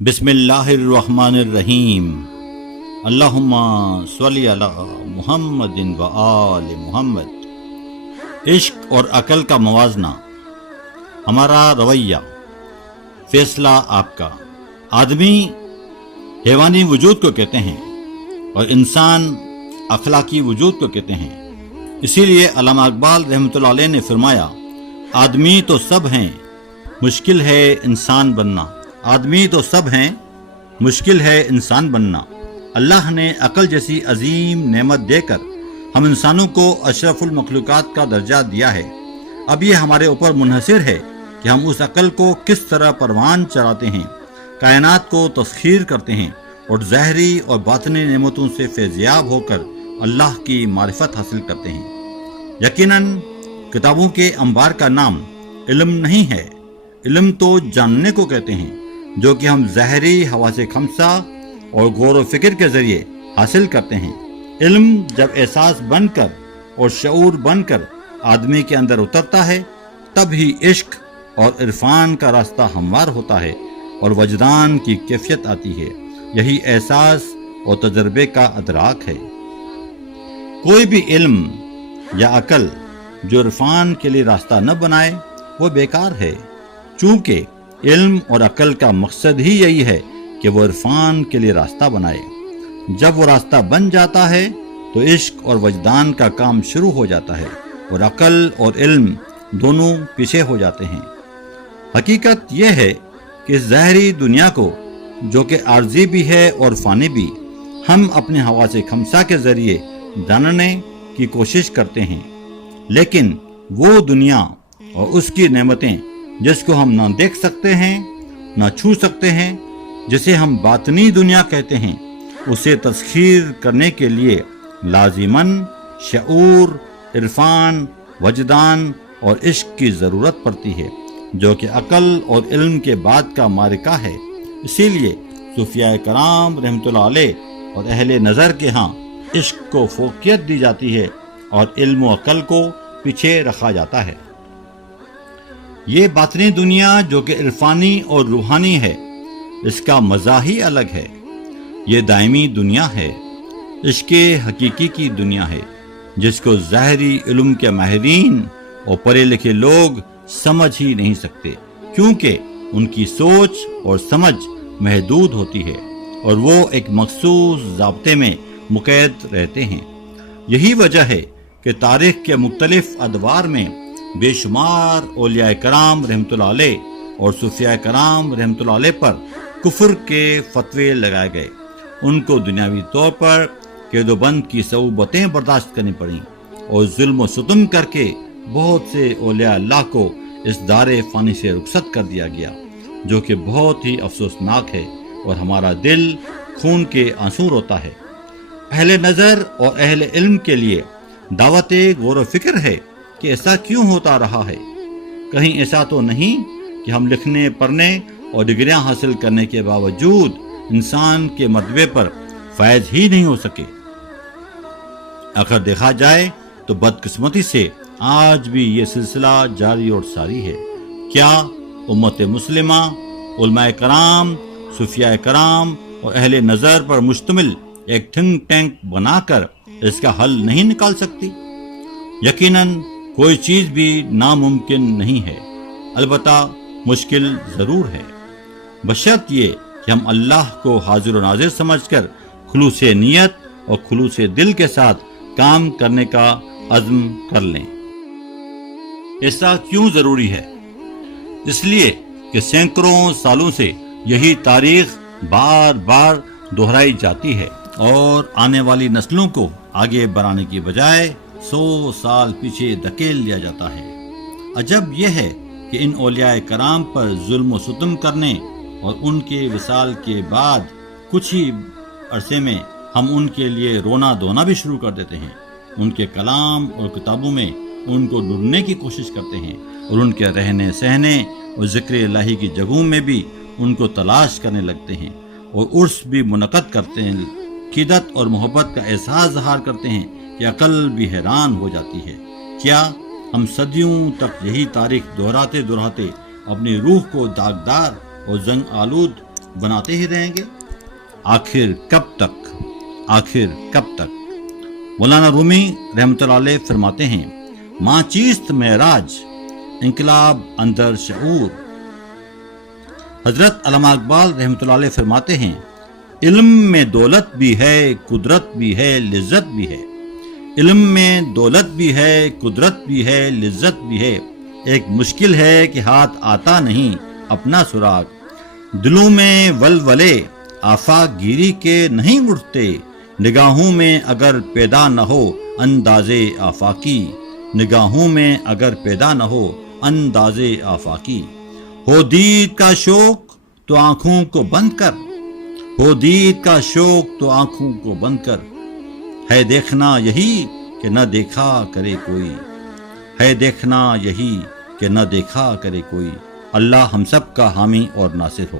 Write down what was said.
بسم اللہ الرحمن الرحیم اللہم صلی علی محمد و آل محمد۔ عشق اور عقل کا موازنہ، ہمارا رویہ، فیصلہ آپ کا۔ آدمی حیوانی وجود کو کہتے ہیں اور انسان اخلاقی وجود کو کہتے ہیں۔ اسی لیے علامہ اقبال رحمۃ اللہ علیہ نے فرمایا، آدمی تو سب ہیں، مشکل ہے انسان بننا۔ آدمی تو سب ہیں، مشکل ہے انسان بننا۔ اللہ نے عقل جیسی عظیم نعمت دے کر ہم انسانوں کو اشرف المخلوقات کا درجہ دیا ہے۔ اب یہ ہمارے اوپر منحصر ہے کہ ہم اس عقل کو کس طرح پروان چڑھاتے ہیں، کائنات کو تسخیر کرتے ہیں اور ظاہری اور باطنی نعمتوں سے فیضیاب ہو کر اللہ کی معرفت حاصل کرتے ہیں۔ یقیناً کتابوں کے انبار کا نام علم نہیں ہے، علم تو جاننے کو کہتے ہیں، جو کہ ہم ظاہری حواس خمسہ اور غور و فکر کے ذریعے حاصل کرتے ہیں۔ علم جب احساس بن کر اور شعور بن کر آدمی کے اندر اترتا ہے، تب ہی عشق اور عرفان کا راستہ ہموار ہوتا ہے اور وجدان کی کیفیت آتی ہے۔ یہی احساس اور تجربے کا ادراک ہے۔ کوئی بھی علم یا عقل جو عرفان کے لیے راستہ نہ بنائے وہ بیکار ہے، چونکہ علم اور عقل کا مقصد ہی یہی ہے کہ وہ عرفان کے لیے راستہ بنائے۔ جب وہ راستہ بن جاتا ہے تو عشق اور وجدان کا کام شروع ہو جاتا ہے اور عقل اور علم دونوں پیچھے ہو جاتے ہیں۔ حقیقت یہ ہے کہ اس ظاہری دنیا کو، جو کہ عارضی بھی ہے اور فانی بھی، ہم اپنے حواس خمسہ کے ذریعے جاننے کی کوشش کرتے ہیں، لیکن وہ دنیا اور اس کی نعمتیں جس کو ہم نہ دیکھ سکتے ہیں، نہ چھو سکتے ہیں، جسے ہم باطنی دنیا کہتے ہیں، اسے تسخیر کرنے کے لیے لازماً شعور، عرفان، وجدان اور عشق کی ضرورت پڑتی ہے، جو کہ عقل اور علم کے بعد کا معرکہ ہے۔ اسی لیے صوفیاء کرام رحمۃ اللہ علیہ اور اہل نظر کے ہاں عشق کو فوقیت دی جاتی ہے اور علم و عقل کو پیچھے رکھا جاتا ہے۔ یہ باطنی دنیا جو کہ عرفانی اور روحانی ہے، اس کا مزہ ہی الگ ہے۔ یہ دائمی دنیا ہے، عشق حقیقی کی دنیا ہے، جس کو ظاہری علم کے ماہرین اور پڑھے لکھے لوگ سمجھ ہی نہیں سکتے، کیونکہ ان کی سوچ اور سمجھ محدود ہوتی ہے اور وہ ایک مخصوص ضابطے میں مقید رہتے ہیں۔ یہی وجہ ہے کہ تاریخ کے مختلف ادوار میں بے شمار اولیاء کرام رحمۃ اللہ علیہ اور صوفیاء کرام رحمۃ اللہ علیہ پر کفر کے فتوے لگائے گئے۔ ان کو دنیاوی طور پر قید و بند کی صعوبتیں برداشت کرنی پڑیں اور ظلم و ستم کر کے بہت سے اولیاء اللہ کو اس دار فانی سے رخصت کر دیا گیا، جو کہ بہت ہی افسوسناک ہے اور ہمارا دل خون کے آنسو روتا ہے۔ اہل نظر اور اہل علم کے لیے دعوت غور و فکر ہے کہ ایسا کیوں ہوتا رہا ہے۔ کہیں ایسا تو نہیں کہ ہم لکھنے پڑھنے اور ڈگریاں حاصل کرنے کے باوجود انسان کے مرتبے پر فائز ہی نہیں ہو سکے۔ اگر دیکھا جائے تو بدقسمتی سے آج بھی یہ سلسلہ جاری اور ساری ہے۔ کیا امت مسلمہ علماء کرام، صوفیاء کرام اور اہل نظر پر مشتمل ایک تھنک ٹینک بنا کر اس کا حل نہیں نکال سکتی؟ یقیناً کوئی چیز بھی ناممکن نہیں ہے، البتہ مشکل ضرور ہے، بشرط یہ کہ ہم اللہ کو حاضر و ناظر سمجھ کر خلوص نیت اور خلوص دل کے ساتھ کام کرنے کا عزم کر لیں۔ ایسا کیوں ضروری ہے؟ اس لیے کہ سینکڑوں سالوں سے یہی تاریخ بار بار دہرائی جاتی ہے اور آنے والی نسلوں کو آگے بڑھانے کی بجائے 100 سال پیچھے دھکیل دیا جاتا ہے۔ عجب یہ ہے کہ ان اولیاء کرام پر ظلم و ستم کرنے اور ان کے وصال کے بعد کچھ ہی عرصے میں ہم ان کے لیے رونا دھونا بھی شروع کر دیتے ہیں، ان کے کلام اور کتابوں میں ان کو ڈھونڈنے کی کوشش کرتے ہیں اور ان کے رہنے سہنے اور ذکر الہی کی جگہوں میں بھی ان کو تلاش کرنے لگتے ہیں اور عرس بھی منعقد کرتے ہیں، عقیدت اور محبت کا احساس ظاہر کرتے ہیں کہ عقل بھی حیران ہو جاتی ہے۔ کیا ہم صدیوں تک یہی تاریخ دہراتے اپنی روح کو داغدار اور زنگ آلود بناتے ہی رہیں گے؟ آخر کب تک؟ آخر کب تک؟ مولانا رومی رحمۃ اللہ علیہ فرماتے ہیں، ماں چیست معراج انقلاب اندر شعور۔ حضرت علامہ اقبال رحمۃ اللہ علیہ فرماتے ہیں، علم میں دولت بھی ہے، قدرت بھی ہے، لذت بھی ہے۔ علم میں دولت بھی ہے، قدرت بھی ہے، لذت بھی ہے، ایک مشکل ہے کہ ہاتھ آتا نہیں اپنا سراغ۔ دلوں میں ولولے آفاق گیری کے نہیں اٹھتے، نگاہوں میں اگر پیدا نہ ہو انداز آفاقی، نگاہوں میں اگر پیدا نہ ہو انداز آفاقی۔ ہو دید کا شوق تو آنکھوں کو بند کر، ہو دید کا شوق تو آنکھوں کو بند کر، ہے دیکھنا یہی کہ نہ دیکھا کرے کوئی، ہے دیکھنا یہی کہ نہ دیکھا کرے کوئی۔ اللہ ہم سب کا حامی اور ناصر ہو۔